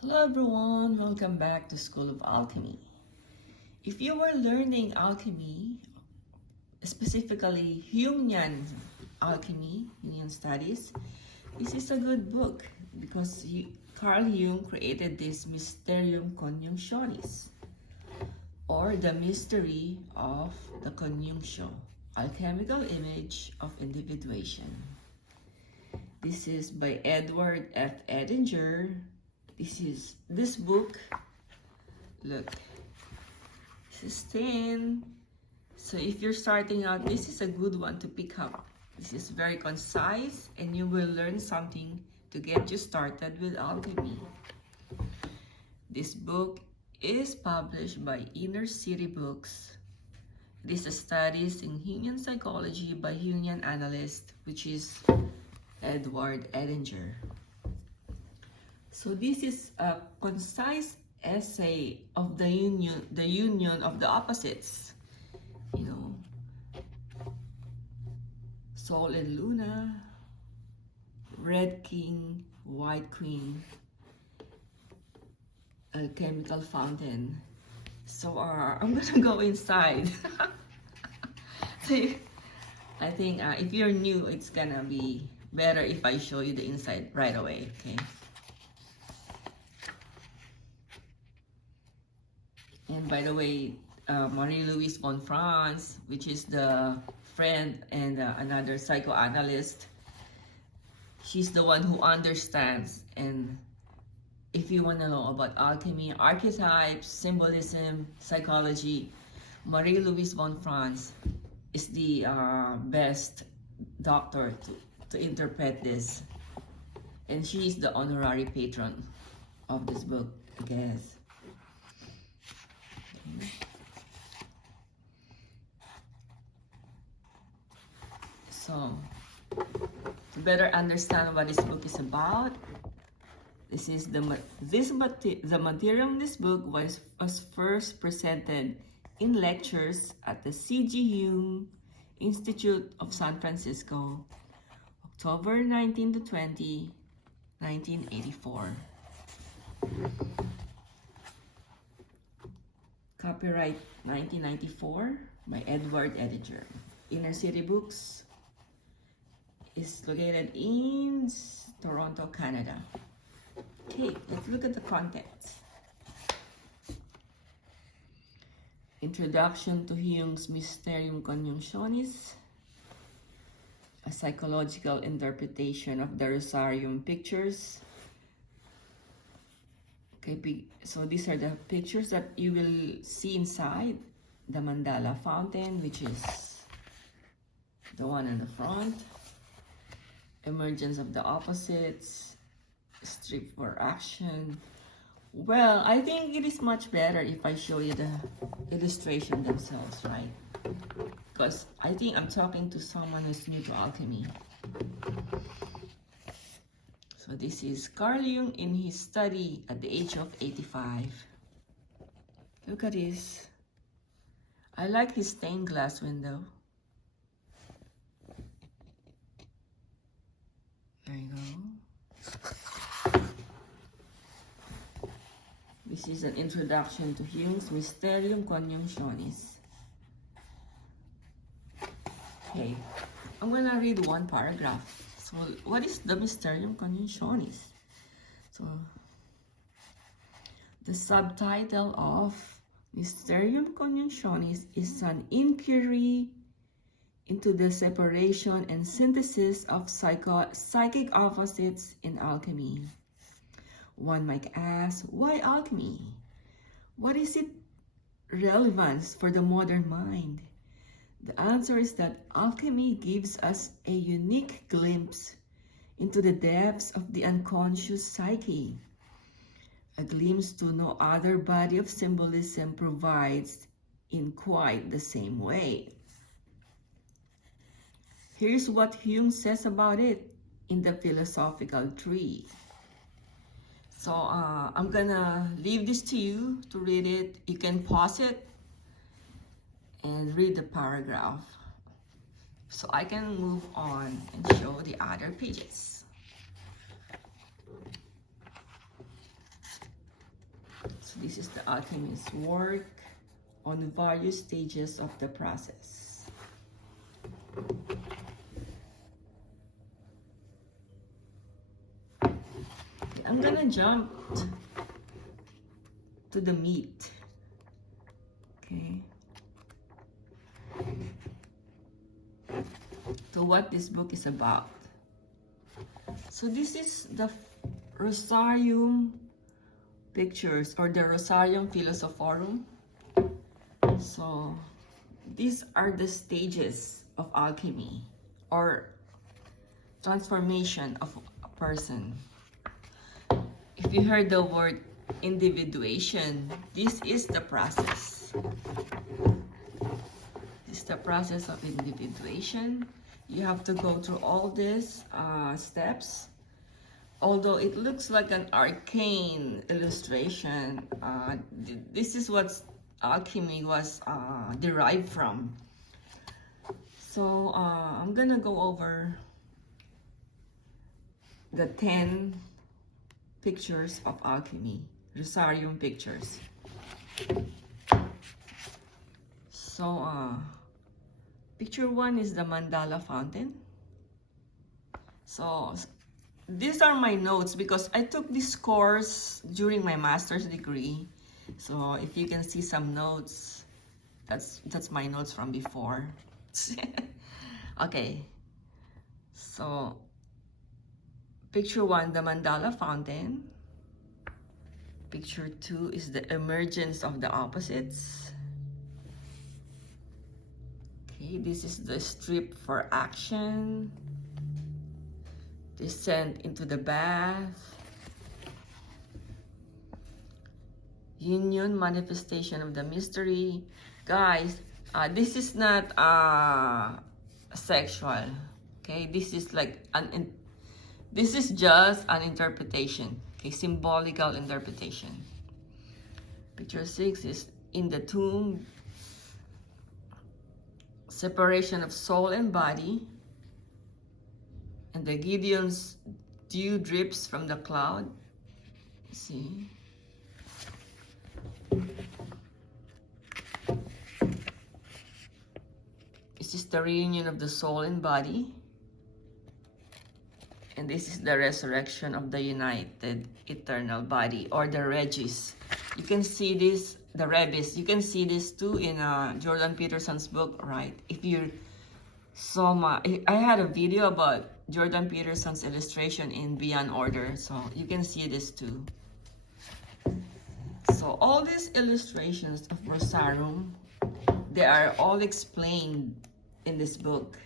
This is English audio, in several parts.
Hello everyone, welcome back to School of Alchemy. If you were learning alchemy, specifically Jungian alchemy, Jungian studies, this is a good book because Carl Jung created this Mysterium Coniunctionis, or the mystery of the Coniunctio, alchemical image of individuation. This is by Edward F. Edinger. This book, look, this is thin. So if you're starting out, this is a good one to pick up. This is very concise and you will learn something to get you started with alchemy. This book is published by Inner City Books. It is a studies in Jungian psychology by Jungian analyst, which is Edward Edinger. So this is a concise essay of the union of the opposites. You know, Sol and Luna, Red King, White Queen, Alchemical Fountain. So I'm gonna go inside. So I think if you're new, it's gonna be better if I show you the inside right away, okay? And by the way, Marie-Louise von Franz, which is the friend and another psychoanalyst, she's the one who understands. And if you want to know about alchemy, archetypes, symbolism, psychology, Marie-Louise von Franz is the best doctor to interpret this. And she's the honorary patron of this book, I guess. So, to better understand what this book is about, the material in this book was first presented in lectures at the C.G. Jung Institute of San Francisco, October 19 to 20, 1984. Copyright 1994 by Edward Edinger. Inner City Books is located in Toronto, Canada. Okay, let's look at the contents. Introduction to Jung's Mysterium Coniunctionis, a psychological interpretation of the Rosarium pictures. Okay, so these are the pictures that you will see inside the mandala fountain, which is the one in the front. Emergence of the opposites, strip for action. Well, I think it is much better if I show you the illustration themselves, right? Because I think I'm talking to someone who's new to alchemy. So this is Carl Jung in his study at the age of 85. Look at this. I like his stained glass window. There you go. This is an introduction to Jung's Mysterium Coniunctionis. Okay, I'm gonna read one paragraph. So, what is the Mysterium Coniunctionis? So, the subtitle of Mysterium Coniunctionis is an inquiry into the separation and synthesis of psychic opposites in alchemy. One might ask, why alchemy? What is its relevance for the modern mind? The answer is that alchemy gives us a unique glimpse into the depths of the unconscious psyche, a glimpse to no other body of symbolism provides in quite the same way. Here's what Jung says about it in the philosophical tree. So I'm gonna leave this to you to read it. You can pause it and read the paragraph so I can move on and show the other pages. This is the alchemist's work on various stages of the process. I'm gonna jump to the meat. Okay. To what this book is about. So this is the Rosarium pictures, or the Rosarium Philosophorum. So these are the stages of alchemy or transformation of a person. If you heard the word individuation, this is the process. This is the process of individuation. You have to go through all these steps. Although it looks like an arcane illustration, this is what alchemy was derived from. So I'm gonna go over the 10 pictures of alchemy, Rosarium pictures. So picture 1 is the mandala fountain. So these are my notes because I took this course during my master's degree. So if you can see some notes, that's my notes from before. Okay, so picture 1, the mandala fountain. Picture 2 is the emergence of the opposites. Okay, this is the strip for action. Descent into the bath. Union, manifestation of the mystery. Guys, this is not sexual. Okay, this is like this is just an interpretation. Okay, symbolical interpretation. Picture 6 is in the tomb. Separation of soul and body. And the Gideon's dew drips from the cloud. See? This is the reunion of the soul and body. And this is the resurrection of the united eternal body, or the Regis. You can see this, the Rebis. You can see this too in Jordan Peterson's book, right? If you saw I had a video about Jordan Peterson's illustration in Beyond Order, so you can see this too. So all these illustrations of Rosarium, they are all explained in this book.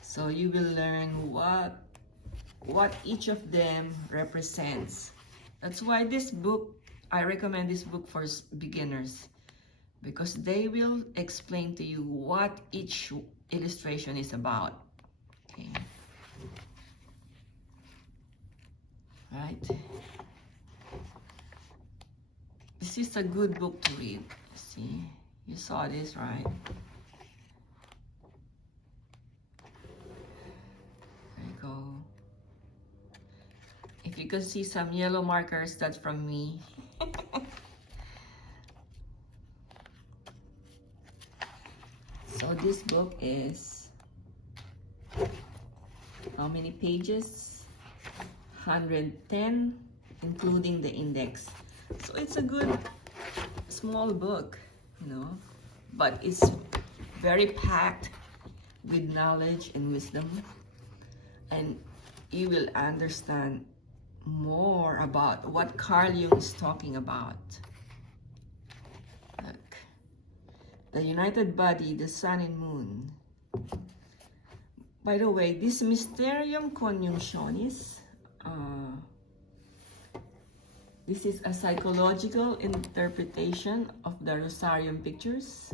So you will learn what each of them represents. That's why this book, I recommend this book for beginners, because they will explain to you what each illustration is about. Okay. Right. This is a good book to read. See, you saw this, right? There you go. If you can see some yellow markers, that's from me. So this book is, how many pages? 110, including the index. So it's a good small book, you know, but it's very packed with knowledge and wisdom, and you will understand more about what Carl Jung is talking about. Look, the united body, the sun and moon. By the way, this Mysterium Coniunctionis, this is a psychological interpretation of the Rosarium pictures,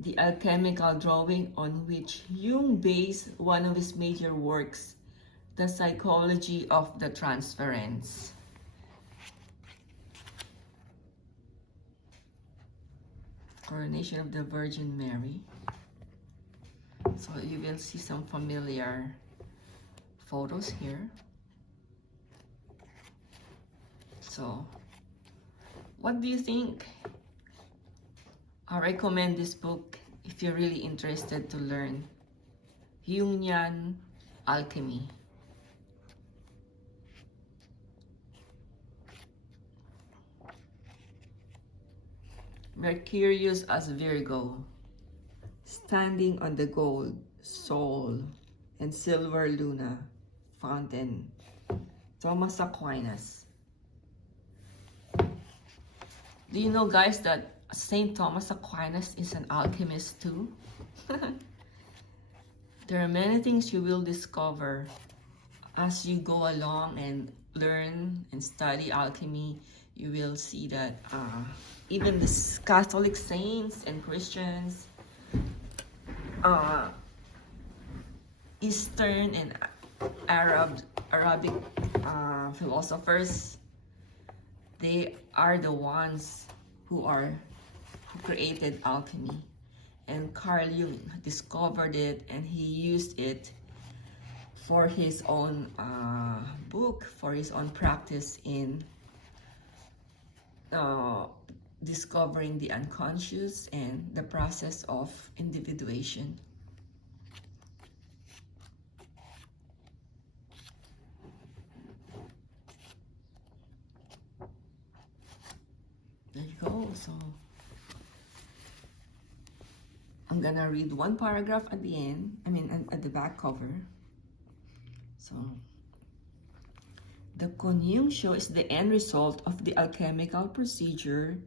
the alchemical drawing on which Jung based one of his major works, The Psychology of the Transference. Coronation of the Virgin Mary. So you will see some familiar photos here. So What do you think? I recommend this book if you're really interested to learn Jungian alchemy. Mercurius as Virgo, standing on the gold, soul, and silver luna, fountain, Thomas Aquinas. Do you know, guys, that Saint Thomas Aquinas is an alchemist too? There are many things you will discover as you go along and learn and study alchemy. You will see that even the Catholic saints and Christians, Eastern and Arabic philosophers, they are the ones who created alchemy. And Carl Jung discovered it, and he used it for his own book, for his own practice in discovering the unconscious and the process of individuation. There you go. So I'm gonna read one paragraph at the end, at the back cover. So, the CONIUNCTIO is the end result of the alchemical procedure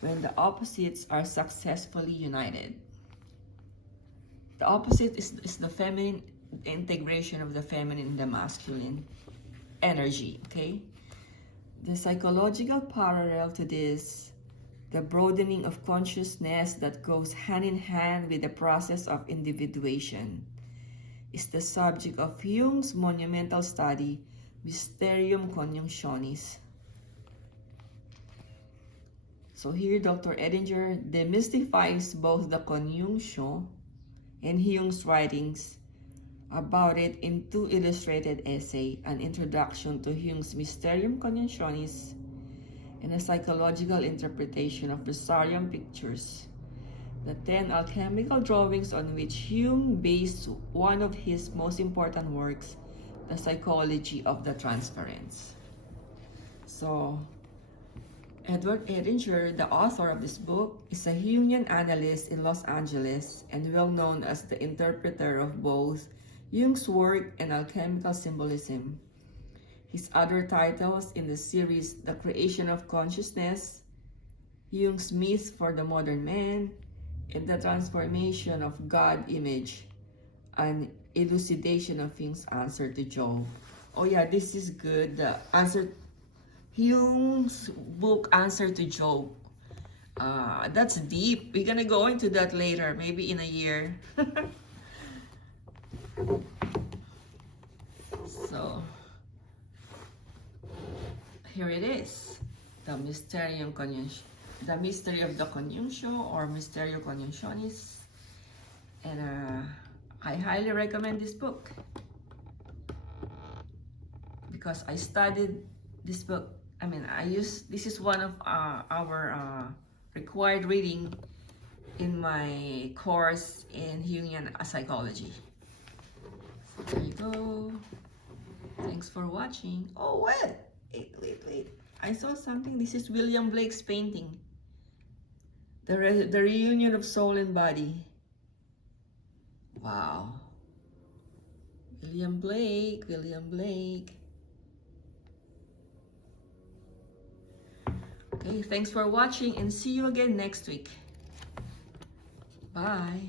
when the opposites are successfully united. The opposite is the feminine, the integration of the feminine and the masculine energy, okay? The psychological parallel to this, the broadening of consciousness that goes hand in hand with the process of individuation, is the subject of Jung's monumental study, Mysterium Coniunctionis. So here, Dr. Edinger demystifies both the CONIUNCTIO and Jung's writings about it in two illustrated essays, an introduction to Jung's Mysterium Coniunctionis and a psychological interpretation of Mysterium pictures, the 10 alchemical drawings on which Jung based one of his most important works, The Psychology of the Transference. So, Edward Edinger, the author of this book, is a Jungian analyst in Los Angeles and well known as the interpreter of both Jung's work and alchemical symbolism. His other titles in the series, The Creation of Consciousness, Jung's Myth for the Modern Man, and The Transformation of God Image, an elucidation of Jung's answer to Job. Oh yeah, this is good. The answer, Jung's book, Answer to Job. That's deep. We're gonna go into that later, maybe in a year. So, here it is. The Mysterium Coniunctionis. The Mystery of the Coniunctio, or Mysterium Coniunctionis. And I highly recommend this book because I studied this book. This is one of our required reading in my course in Jungian psychology. So there you go. Thanks for watching. Oh, wait. I saw something. This is William Blake's painting. The reunion of soul and body. Wow. William Blake. Okay, thanks for watching and see you again next week. Bye.